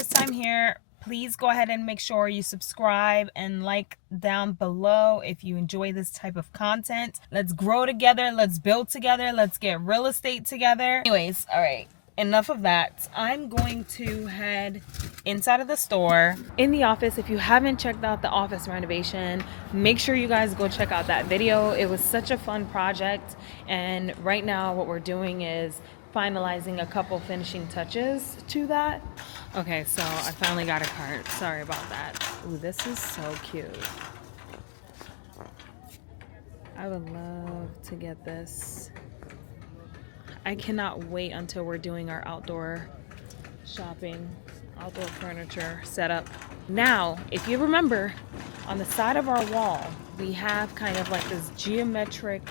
first time here, please go ahead and make sure you subscribe and like down below if you enjoy this type of content. Let's grow together. Let's build together. Let's get real estate together. Anyways, all right. Enough of that. I'm going to head inside of the store. In the office, if you haven't checked out the office renovation, make sure you guys go check out that video. It was such a fun project, and right now what we're doing is finalizing a couple finishing touches to that. Okay, so I finally got a cart. Sorry about that. Ooh, this is so cute. I would love to get this. I cannot wait until we're doing our outdoor shopping, outdoor furniture setup. Now, if you remember, on the side of our wall, we have kind of like this geometric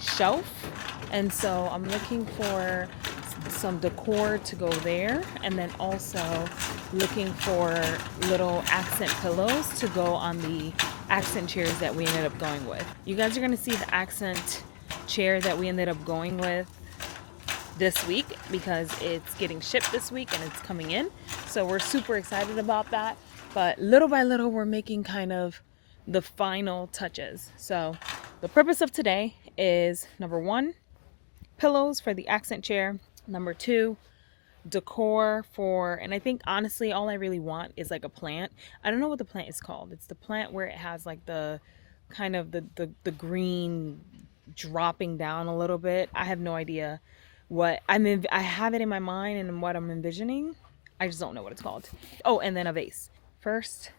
shelf. And so I'm looking for some decor to go there, and then also looking for little accent pillows to go on the accent chairs that we ended up going with. You guys are going to see the accent chair that we ended up going with this week because it's getting shipped this week and it's coming in, so we're super excited about that. But little by little, we're making kind of the final touches. So the purpose of today is, number one, pillows for the accent chair. Number two, decor for, and I think honestly all I really want is like a plant. I don't know what the plant is called. It's the plant where it has like the kind of the green dropping down a little bit. I have no idea what I have it in my mind and what I'm envisioning. I just don't know what it's called. Oh, and then a vase. First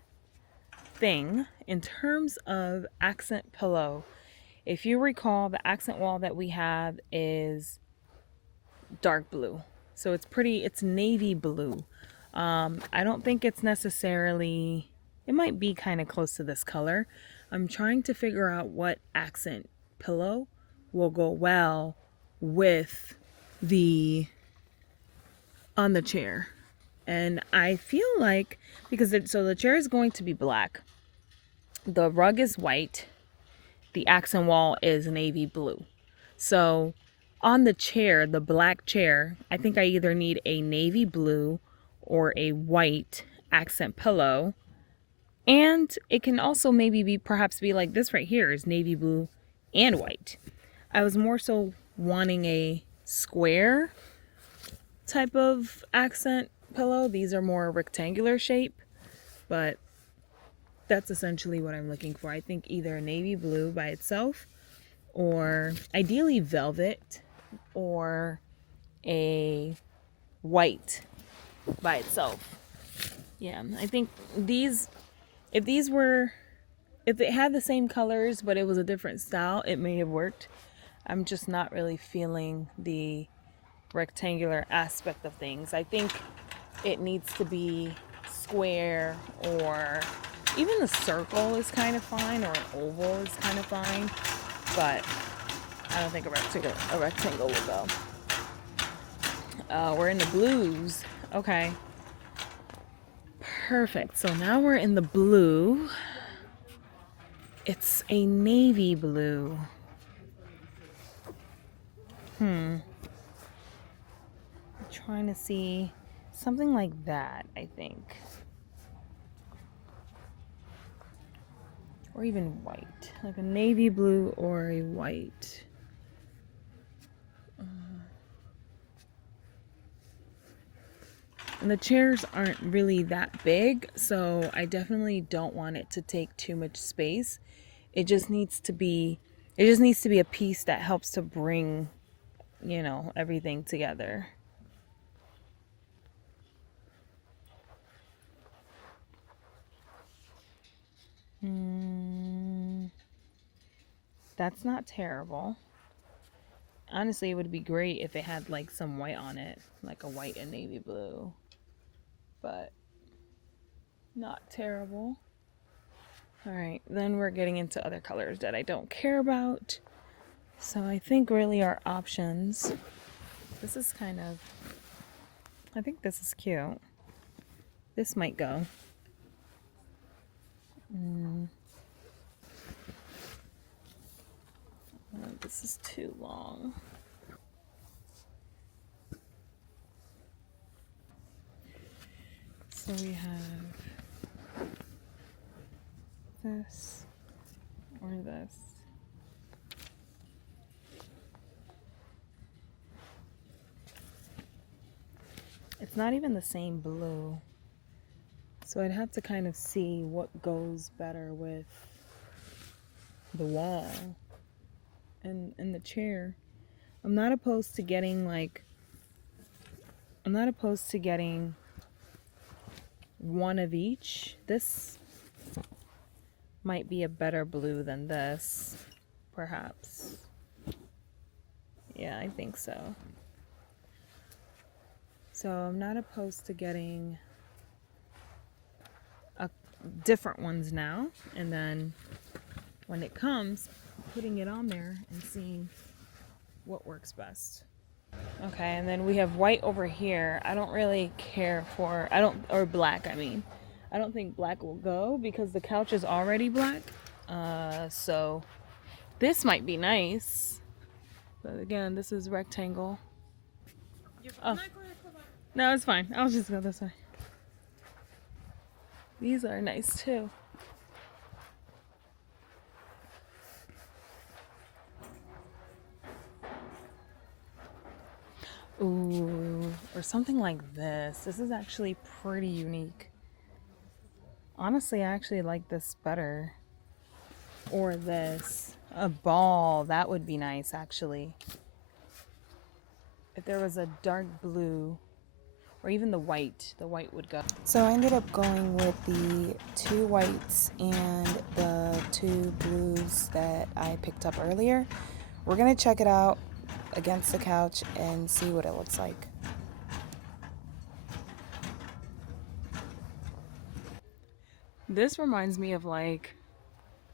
thing, in terms of accent pillow, if you recall, the accent wall that we have is dark blue. So it's navy blue. I don't think it's necessarily, it might be kind of close to this color. I'm trying to figure out what accent pillow will go well with on the chair. And I feel like, because so the chair is going to be black, the rug is white, the accent wall is navy blue. So on the chair, the black chair, I think I either need a navy blue or a white accent pillow. And it can also maybe perhaps be like this right here is navy blue and white. I was more so wanting a square type of accent pillow. These are more rectangular shape, but that's essentially what I'm looking for. I think either a navy blue by itself, or ideally velvet, or a white by itself. Yeah, I think if it had the same colors but it was a different style, it may have worked. I'm just not really feeling the rectangular aspect of things. I think it needs to be square, or even the circle is kind of fine, or an oval is kind of fine, but I don't think a rectangle will go. We're in the blues. Okay. Perfect. So now we're in the blue. It's a navy blue. I'm trying to see something like that, I think. Or even white. Like a navy blue or a white. And the chairs aren't really that big, so I definitely don't want it to take too much space. It just needs to be a piece that helps to bring, everything together. That's not terrible. Honestly, it would be great if it had like some white on it, like a white and navy blue. But not terrible. All right, then we're getting into other colors that I don't care about. So I think really our options, this is I think this is cute. This might go. This is too long. So we have this or this. It's not even the same blue. So I'd have to kind of see what goes better with the wall and the chair. I'm not opposed to getting one of each. This might be a better blue than this, perhaps. Yeah, I think so. So I'm not opposed to getting different ones now, and then when it comes, putting it on there and seeing what works best. Okay, and then we have white over here. I don't really care for, or black, I mean. I don't think black will go because the couch is already black. So this might be nice. But again, this is rectangle. Oh. No, it's fine. I'll just go this way. These are nice too. Ooh, or something like this. This is actually pretty unique. Honestly, I actually like this better. Or this. A ball. That would be nice, actually. If there was a dark blue, or even the white would go. So I ended up going with the 2 whites and the 2 blues that I picked up earlier. We're going to check it out against the couch and see what it looks like. This reminds me of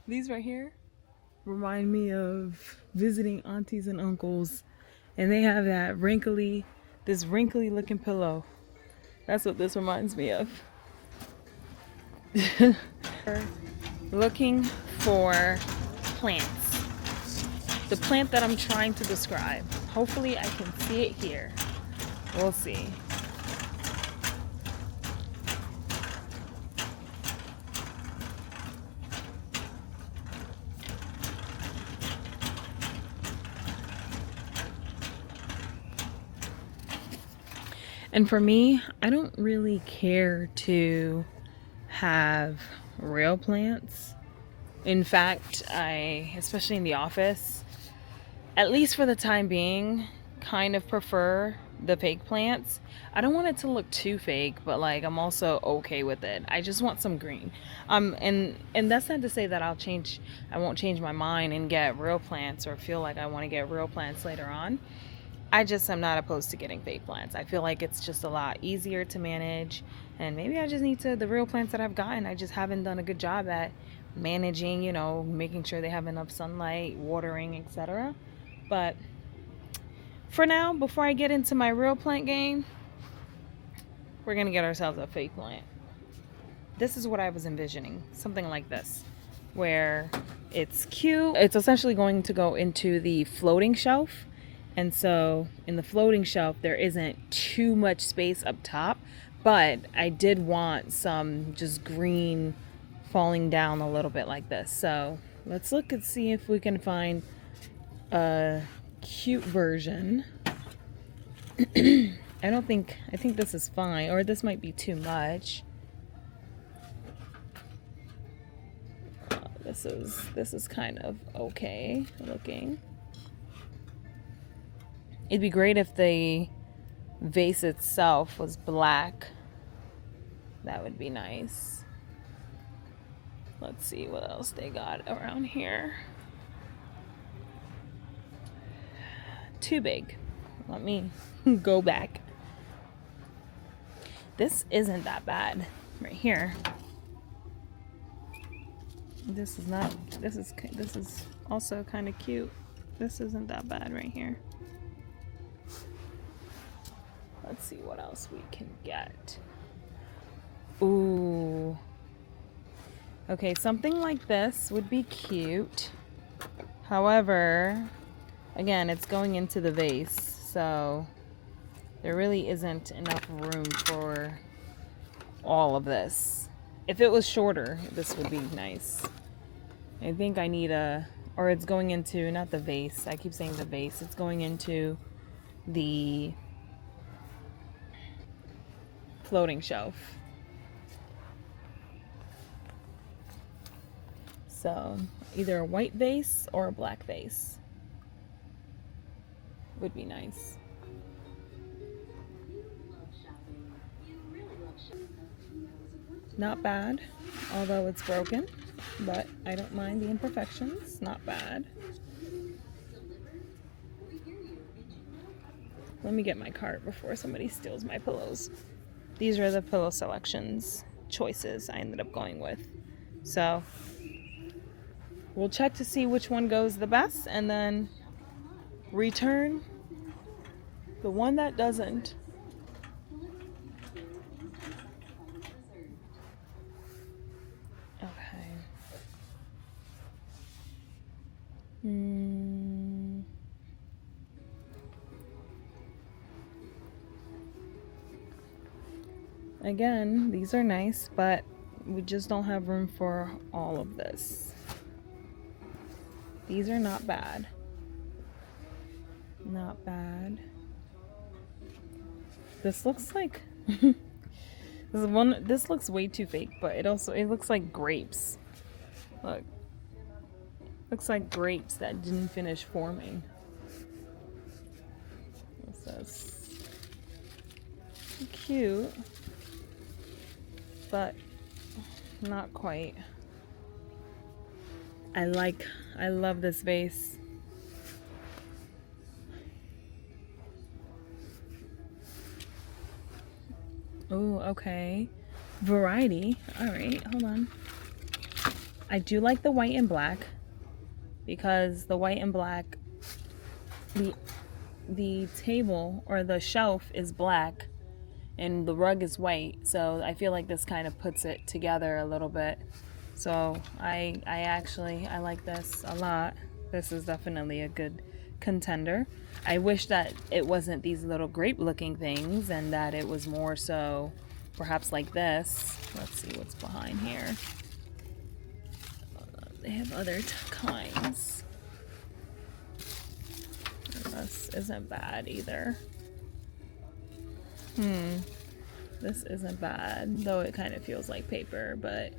these right here remind me of visiting aunties and uncles, and they have this wrinkly looking pillow. That's what this reminds me of. Looking for plants. The plant that I'm trying to describe. Hopefully I can see it here. We'll see. And for me, I don't really care to have real plants. In fact, especially in the office, at least for the time being, kind of prefer the fake plants. I don't want it to look too fake, but I'm also okay with it. I just want some green. And that's not to say that I won't change my mind and get real plants or feel like I want to get real plants later on. I just am not opposed to getting fake plants. I feel like it's just a lot easier to manage, and maybe I just need the real plants that I've gotten, I just haven't done a good job at managing, making sure they have enough sunlight, watering, etc. But for now, before I get into my real plant game, we're gonna get ourselves a fake plant. This is what I was envisioning, something like this, where it's cute. It's essentially going to go into the floating shelf. And so in the floating shelf, there isn't too much space up top, but I did want some just green falling down a little bit like this. So let's look and see if we can find a cute version. I think this is fine, or this might be too much. This is kind of okay looking. It'd be great if the vase itself was black. That would be nice. Let's see what else they got around here. Too big. Let me go back. This isn't that bad right here. This is also kind of cute. This isn't that bad right here. Let's see what else we can get. Ooh. Okay, something like this would be cute. However, again, it's going into the vase, so there really isn't enough room for all of this. If it was shorter, this would be nice. I think I need or it's going into, not the vase. I keep saying the vase. It's going into the floating shelf. So either a white vase or a black vase would be nice. Not bad, although it's broken, but I don't mind the imperfections. Not bad. Let me get my cart before somebody steals my pillows. These are the pillow selections choices I ended up going with. So we'll check to see which one goes the best and then return the one that doesn't. Okay. Again, these are nice, but we just don't have room for all of this. These are not bad. Not bad. This looks like this looks way too fake, but it looks like grapes. Look. Looks like grapes that didn't finish forming. What's this? Cute, but not quite. I love this vase. Oh, okay. Variety. All right, hold on. I do like the white and black because the white and black, the table or the shelf is black and the rug is white, so I feel like this kind of puts it together a little bit. So I like this a lot. This is definitely a good contender. I wish that it wasn't these little grape looking things and that it was more so perhaps like this. Let's see what's behind here. They have other kinds. This isn't bad either. This isn't bad, though it kind of feels like paper, but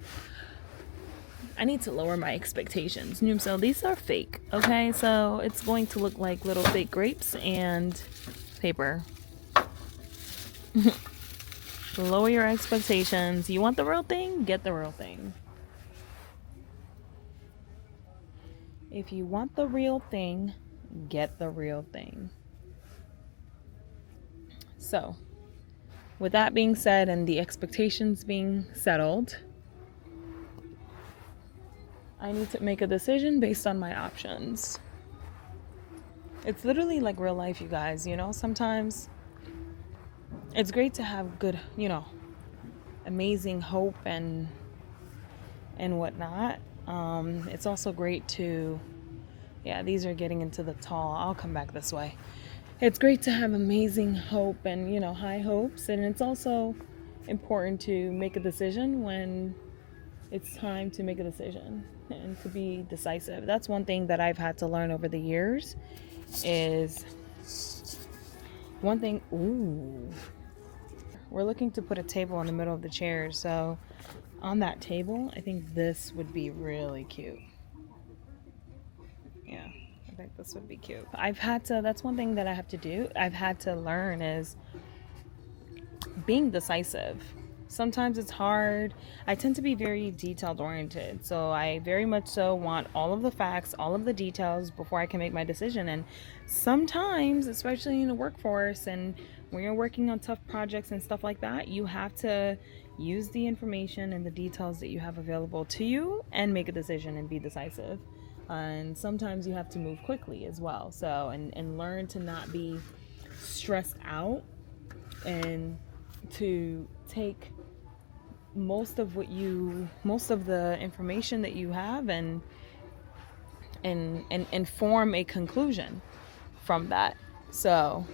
I need to lower my expectations. So these are fake, okay? So it's going to look like little fake grapes and paper. Lower your expectations. You want the real thing? Get the real thing. If you want the real thing, get the real thing. So, with that being said and the expectations being settled, I need to make a decision based on my options. It's literally like real life, you guys, you know? Sometimes it's great to have good, you know, amazing hope and whatnot. It's also great to, yeah, these are getting into the tall. I'll come back this way. It's great to have amazing hope and, you know, high hopes. And it's also important to make a decision when it's time to make a decision and to be decisive. That's one thing that I've had to learn over the years is one thing. Ooh. We're looking to put a table in the middle of the chairs. So on that table, I think this would be really cute. Yeah, I think this would be cute. That's one thing that I have to do. I've had to learn is being decisive. Sometimes it's hard. I tend to be very detailed oriented. So I very much so want all of the facts, all of the details before I can make my decision. And sometimes, especially in the workforce and when you're working on tough projects and stuff like that, you have to use the information and the details that you have available to you and make a decision and be decisive. And sometimes you have to move quickly as well. So, and learn to not be stressed out and to take most of the information that you have and form a conclusion from that. So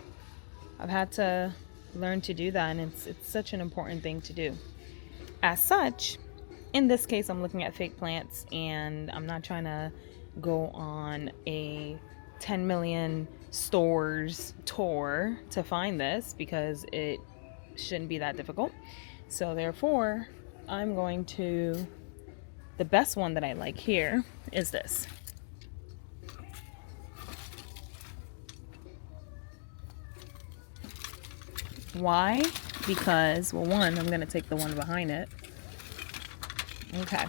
I've had to learn to do that, and it's such an important thing to do. As such, in this case, I'm looking at fake plants, and I'm not trying to go on a 10 million stores tour to find this because it shouldn't be that difficult. So therefore, I'm going to, the best one that I like here is this. Why? Because, well, one, I'm going to take the one behind it. Okay.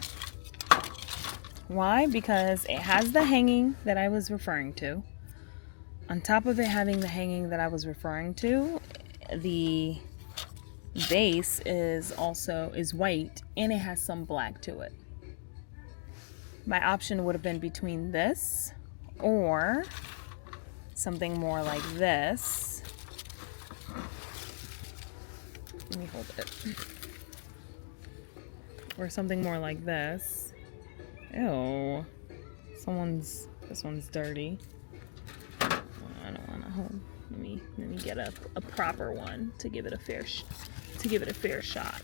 Why? Because it has the hanging that I was referring to. On top of it having the hanging that I was referring to, the base is white and it has some black to it. My option would have been between this or something more like this. Let me hold it. Or something more like this. Ew. This one's dirty. I don't want to hold. Let me get a proper one to give it a fair shot.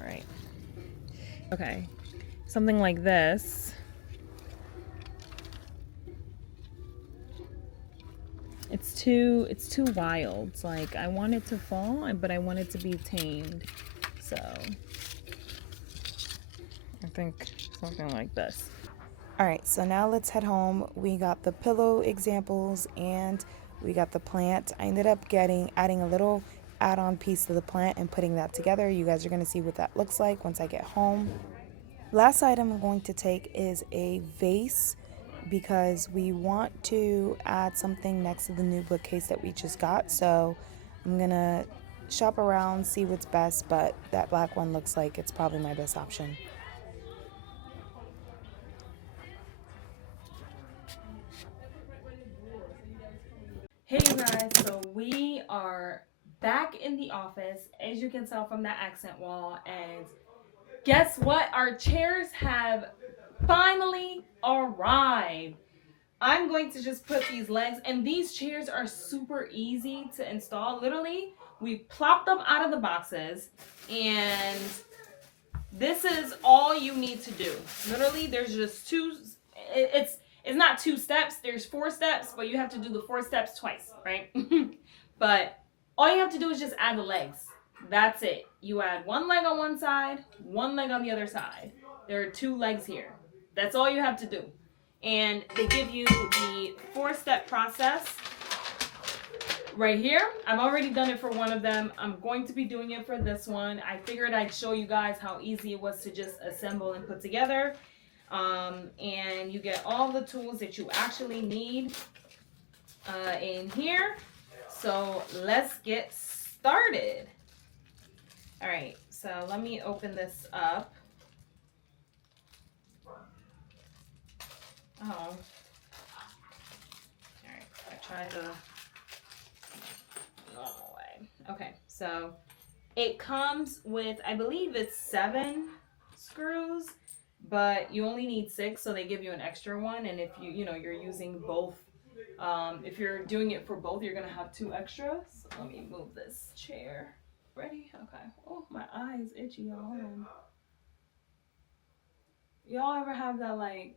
All right. Okay. Something like this. It's too wild. It's like I want it to fall, but I want it to be tamed. So I think something like this. All right, so now let's head home. We got the pillow examples and we got the plant. I ended up adding a little add-on piece to the plant and putting that together. You guys are going to see what that looks like once I get home. Last item I'm going to take is a vase because we want to add something next to the new bookcase that we just got. So I'm going to shop around, see what's best, but that black one looks like it's probably my best option. Hey you guys, so we are back in the office, as you can tell from the accent wall, and guess what? Our chairs have finally arrived. I'm going to just put these legs, and these chairs are super easy to install. Literally, we plop them out of the boxes, and this is all you need to do. Literally, there's just it's not 2 steps, there's 4 steps, but you have to do the 4 steps twice, right? But all you have to do is just add the legs. That's it. You add 1 leg on one side, 1 leg on the other side. There are 2 legs here. That's all you have to do. And they give you the 4-step process right here. I've already done it for one of them. I'm going to be doing it for this one. I figured I'd show you guys how easy it was to just assemble and put together. And you get all the tools that you actually need in here. So let's get started. All right, so let me open this up. Oh. All right, I tried the normal way. Okay, so it comes with, I believe it's 7 screws, but you only need 6, so they give you an extra one. And if you're using both, if you're doing it for both, you're gonna have 2 extras. Let me move this chair. Ready? Okay. Oh, my eye is itchy, y'all. Y'all ever have that like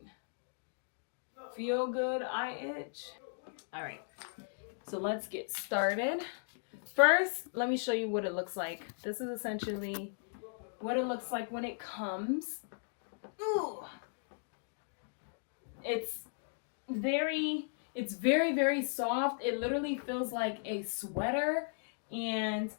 feel good eye itch? All right. So let's get started. First, let me show you what it looks like. This is essentially what it looks like when it comes. Ooh. It's very, very soft. It literally feels like a sweater. And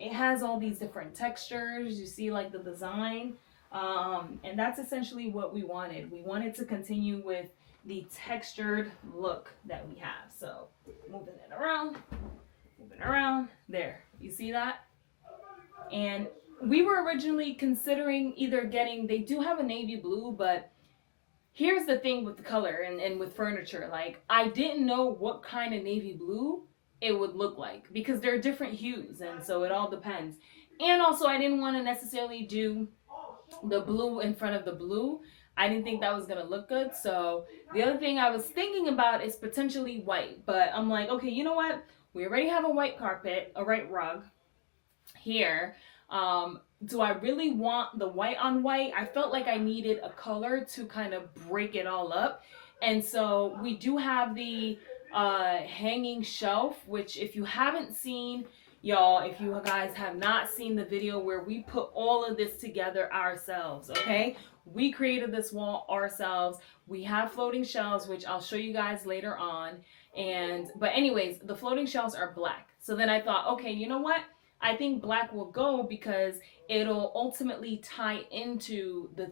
it has all these different textures. You see like the design. And that's essentially what we wanted. We wanted to continue with the textured look that we have. So moving it around, there. You see that? And we were originally considering either getting, they do have a navy blue, but here's the thing with the color and with furniture. Like, I didn't know what kind of navy blue it would look like because there are different hues, and so it all depends. And also, I didn't want to necessarily do the blue in front of the blue. I didn't think that was gonna look good. So the other thing I was thinking about is potentially white, but I'm like, okay, you know what? We already have a white carpet, a white rug here. Do I really want the white on white? I felt like I needed a color to kind of break it all up. And so we do have the hanging shelf, which if you haven't seen, y'all, if you guys have not seen the video where we put all of this together ourselves, okay? We created this wall ourselves. We have floating shelves, which I'll show you guys later on. But anyways, the floating shelves are black. So then I thought, okay, you know what? I think black will go because it'll ultimately tie into the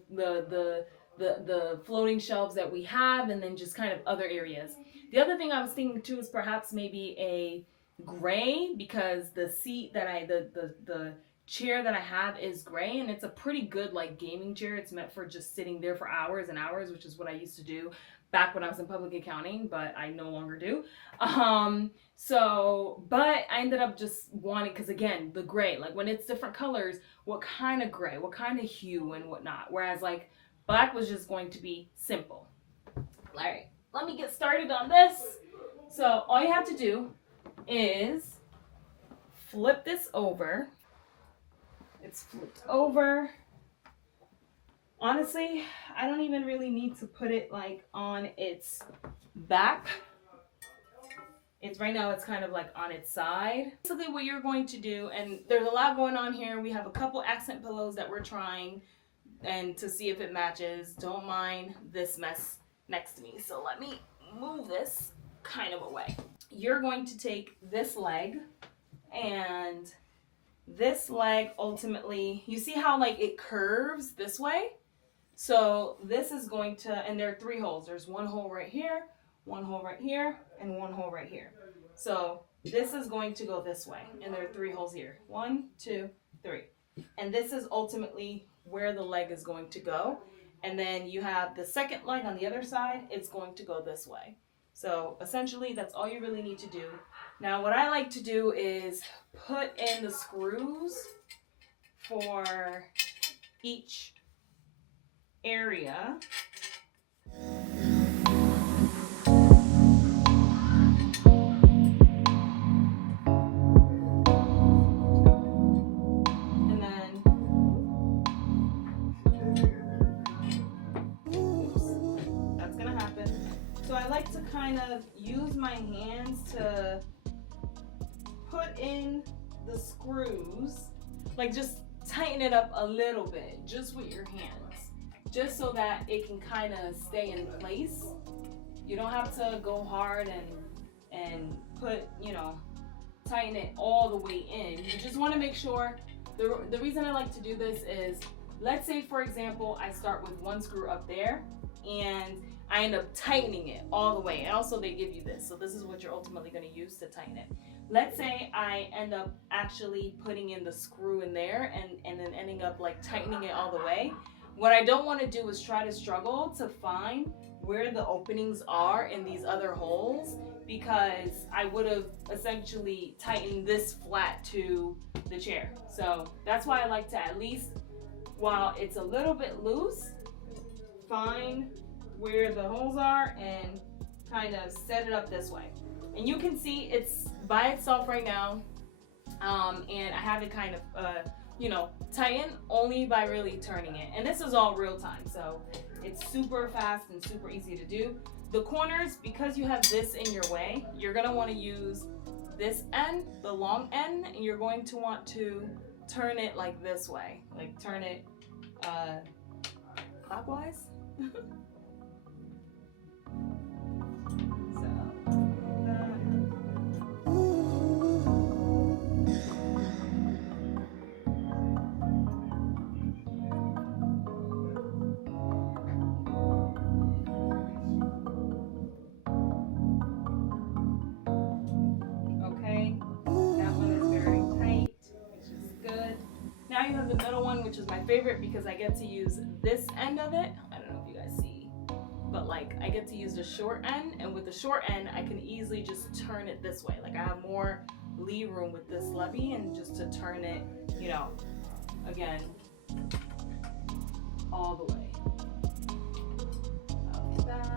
floating shelves that we have, and then just kind of other areas. The other thing I was thinking too is perhaps maybe a gray, because the seat that the chair that I have is gray, and it's a pretty good like gaming chair. It's meant for just sitting there for hours and hours, which is what I used to do back when I was in public accounting, but I no longer do. But I ended up just wanting, because again, the gray, like when it's different colors, what kind of gray, what kind of hue and whatnot. Whereas like black was just going to be simple. All right, let me get started on this. So all you have to do is flip this over. It's flipped over. Honestly, I don't even really need to put it like on its back. It's right now it's kind of like on its side. Basically what you're going to do, and there's a lot going on here. We have a couple accent pillows that we're trying and to see if it matches. Don't mind this mess next to me. So let me move this kind of away. You're going to take this leg, and this leg ultimately, you see how like it curves this way? So this is going to, and there are 3 holes. There's 1 hole right here, 1 hole right here, and 1 hole right here. So this is going to go this way, and there are 3 holes here. 1, 2, 3. And this is ultimately where the leg is going to go. And then you have the second leg on the other side. It's going to go this way. So essentially that's all you really need to do. Now what I like to do is put in the screws for each area. Kind of use my hands to put in the screws, like just tighten it up a little bit, just with your hands, just so that it can kind of stay in place. You don't have to go hard and put, you know, tighten it all the way in. You just want to make sure. The reason I like to do this is, let's say for example I start with 1 screw up there and I end up tightening it all the way. And also they give you this. So this is what you're ultimately going to use to tighten it. Let's say I end up actually putting in the screw in there and then ending up like tightening it all the way. What I don't want to do is try to struggle to find where the openings are in these other holes, because I would have essentially tightened this flat to the chair. So that's why I like to, at least while it's a little bit loose, find where the holes are and kind of set it up this way. And you can see it's by itself right now, and I have it kind of you know, tighten only by really turning it. And this is all real time, so it's super fast and super easy to do. The corners, because you have this in your way, you're gonna want to use this end, the long end, and you're going to want to turn it like this way, like turn it clockwise. Now you have the middle one, which is my favorite because I get to use this end of it. I don't know if you guys see, but like I get to use the short end, and with the short end I can easily just turn it this way. Like I have more lee room with this levy, and just to turn it, you know, again, all the way. Like that.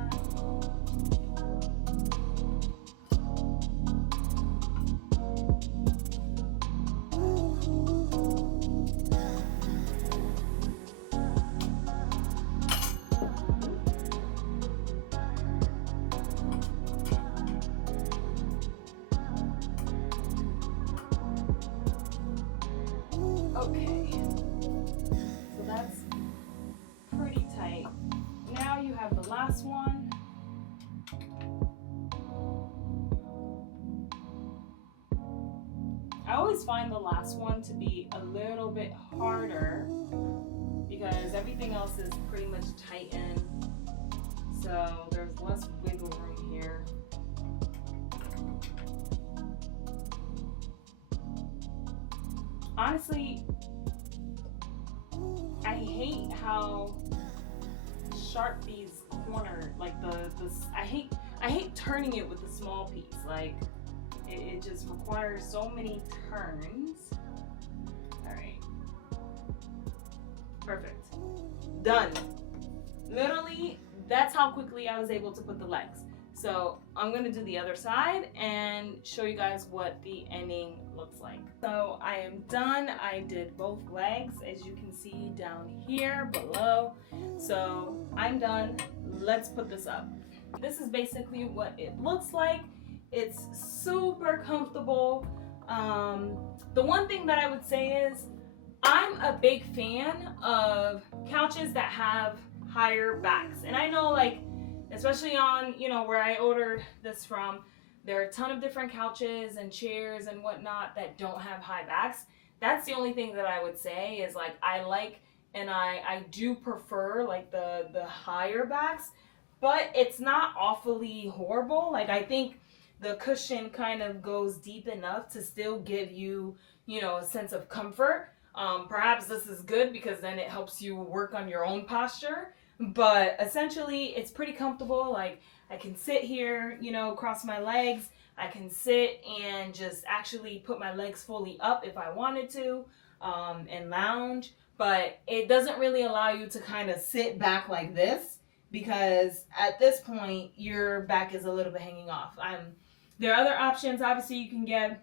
Okay, so that's pretty tight. Now you have the last one. I always find the last one to be a little bit harder because everything else is pretty much tightened. So there's less wiggle room here. Honestly, I hate how sharp these corner, like I hate turning it with the small piece. Like it just requires so many turns. All right, perfect, done. Literally, that's how quickly I was able to put the legs. So I'm gonna do the other side and show you guys what the ending looks like. So I am done. I did both legs, as you can see down here below. So I'm done. Let's put this up. This is basically what it looks like. It's super comfortable. The one thing that I would say is I'm a big fan of couches that have higher backs. And I know, like, especially on, where I ordered this from, there are a ton of different couches and chairs and whatnot that don't have high backs. That's the only thing that I would say is, like, I do prefer, like, the higher backs, but it's not awfully horrible. Like, I think the cushion kind of goes deep enough to still give you, a sense of comfort. Perhaps this is good because then it helps you work on your own posture. But essentially, it's pretty comfortable. Like, I can sit here, cross my legs. I can sit and just actually put my legs fully up if I wanted to, and lounge. But it doesn't really allow you to kind of sit back like this because at this point, your back is a little bit hanging off. There are other options. Obviously, you can get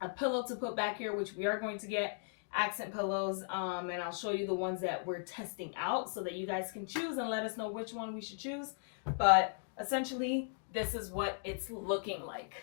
a pillow to put back here, which we are going to get accent pillows, and I'll show you the ones that we're testing out so that you guys can choose and let us know which one we should choose. But essentially, this is what it's looking like.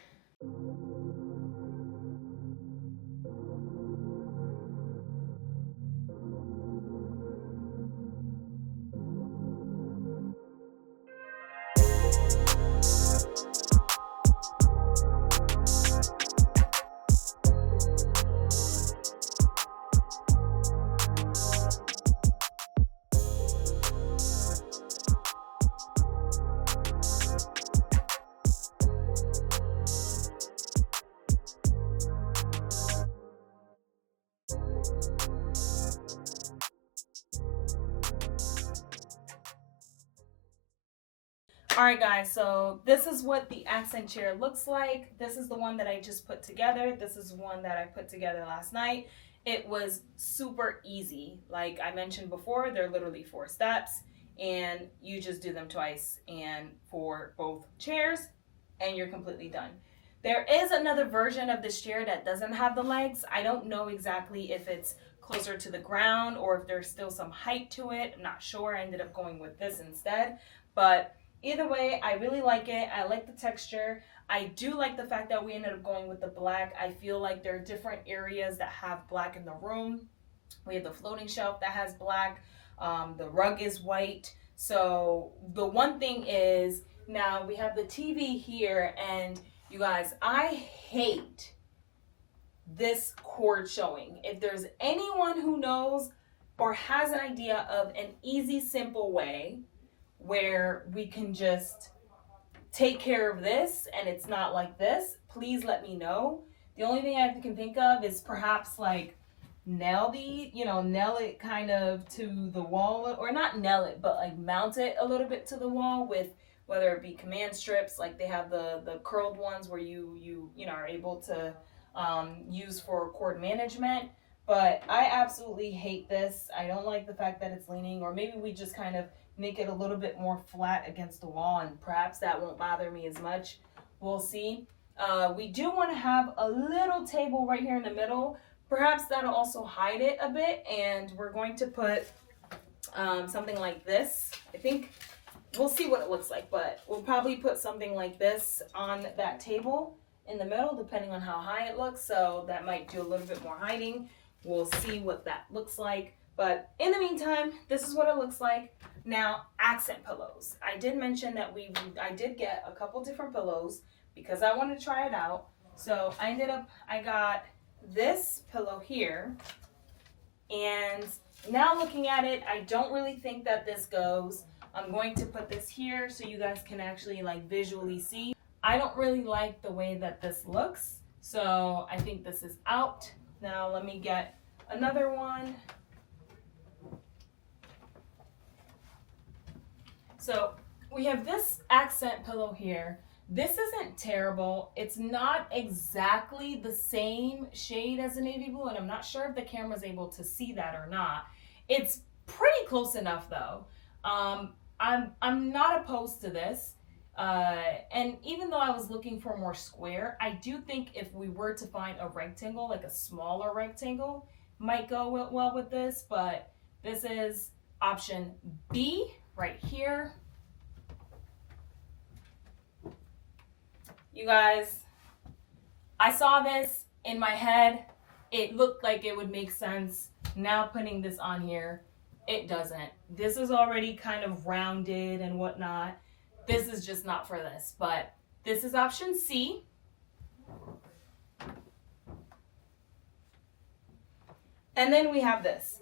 Alright guys, so this is what the accent chair looks like. This is the one that I just put together. This is one that I put together last night. It was super easy. Like I mentioned before, they're literally 4 steps and you just do them twice and for both chairs and you're completely done. There is another version of this chair that doesn't have the legs. I don't know exactly if it's closer to the ground or if there's still some height to it. I'm not sure. I ended up going with this instead, but either way, I really like it. I like the texture. I do like the fact that we ended up going with the black. I feel like there are different areas that have black in the room. We have the floating shelf that has black. The rug is white. So the one thing is, now we have the TV here, and you guys, I hate this cord showing. If there's anyone who knows or has an idea of an easy, simple way where we can just take care of this and it's not like this, please let me know. The only thing I can think of is perhaps like nail it kind of to the wall, or not nail it, but like mount it a little bit to the wall with, whether it be command strips, like they have the curled ones where you are able to use for cord management. But I absolutely hate this. I don't like the fact that it's leaning, or maybe we just kind of make it a little bit more flat against the wall and perhaps that won't bother me as much. We'll see. We do want to have a little table right here in the middle. Perhaps that'll also hide it a bit, and we're going to put something like this. I think we'll see what it looks like, but we'll probably put something like this on that table in the middle, depending on how high it looks. So that might do a little bit more hiding. we'll see what that looks like. But in the meantime, this is what it looks like. Now, accent pillows. I did mention that I did get a couple different pillows because I wanted to try it out. So I got this pillow here, and now looking at it, I don't really think that this goes. I'm going to put this here so you guys can actually like visually see. I don't really like the way that this looks, so I think this is out. Now let me get another one. So we have this accent pillow here. This isn't terrible. It's not exactly the same shade as the navy blue, and I'm not sure if the camera's able to see that or not. It's pretty close enough though. I'm not opposed to this. And even though I was looking for more square, I do think if we were to find a rectangle, like a smaller rectangle, might go well with this, but this is option B right here. You guys, I saw this in my head. It looked like it would make sense. Now putting this on here, it doesn't. This is already kind of rounded and whatnot. This is just not for this, but this is option C. And then we have this.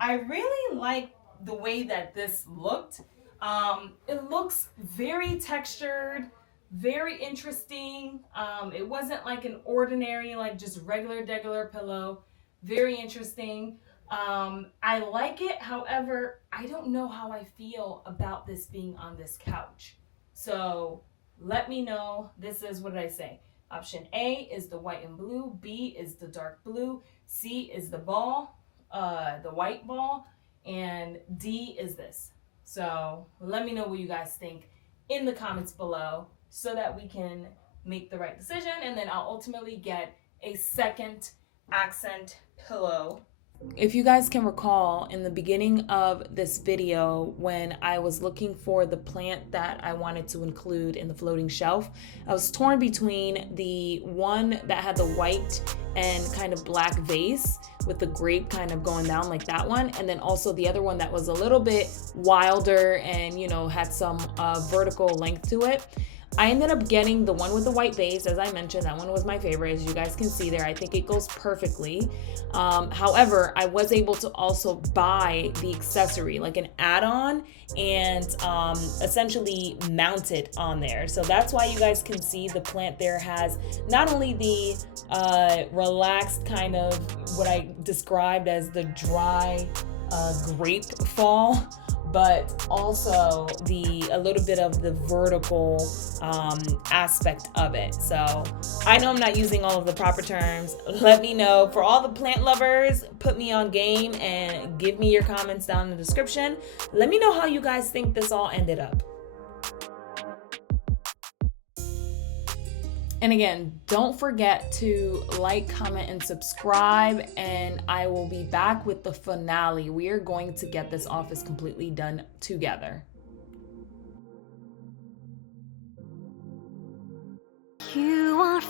I really like the way that this looked. It looks very textured, very interesting. It wasn't like an ordinary, like just regular pillow. Very interesting. I like it. However, I don't know how I feel about this being on this couch. So let me know. This is, what did I say? Option A is the white and blue. B is the dark blue. C is the ball, the white ball. And D is this. So let me know what you guys think in the comments below so that we can make the right decision. And then I'll ultimately get a second accent pillow. If you guys can recall, in the beginning of this video, when I was looking for the plant that I wanted to include in the floating shelf, I was torn between the one that had the white and kind of black vase with the grape kind of going down like that one, and then also the other one that was a little bit wilder and, you know, had some vertical length to it. I ended up getting the one with the white base. As I mentioned, that one was my favorite. As you guys can see there, I think it goes perfectly. However, I was able to also buy the accessory, like an add-on, and essentially mount it on there. So that's why you guys can see the plant there has not only the relaxed kind of what I described as the dry grape fall, but also a little bit of the vertical aspect of it. So I know I'm not using all of the proper terms. Let me know. For all the plant lovers, put me on game and give me your comments down in the description. Let me know how you guys think this all ended up. And again, don't forget to like, comment, and subscribe, and I will be back with the finale. We are going to get this office completely done together. You are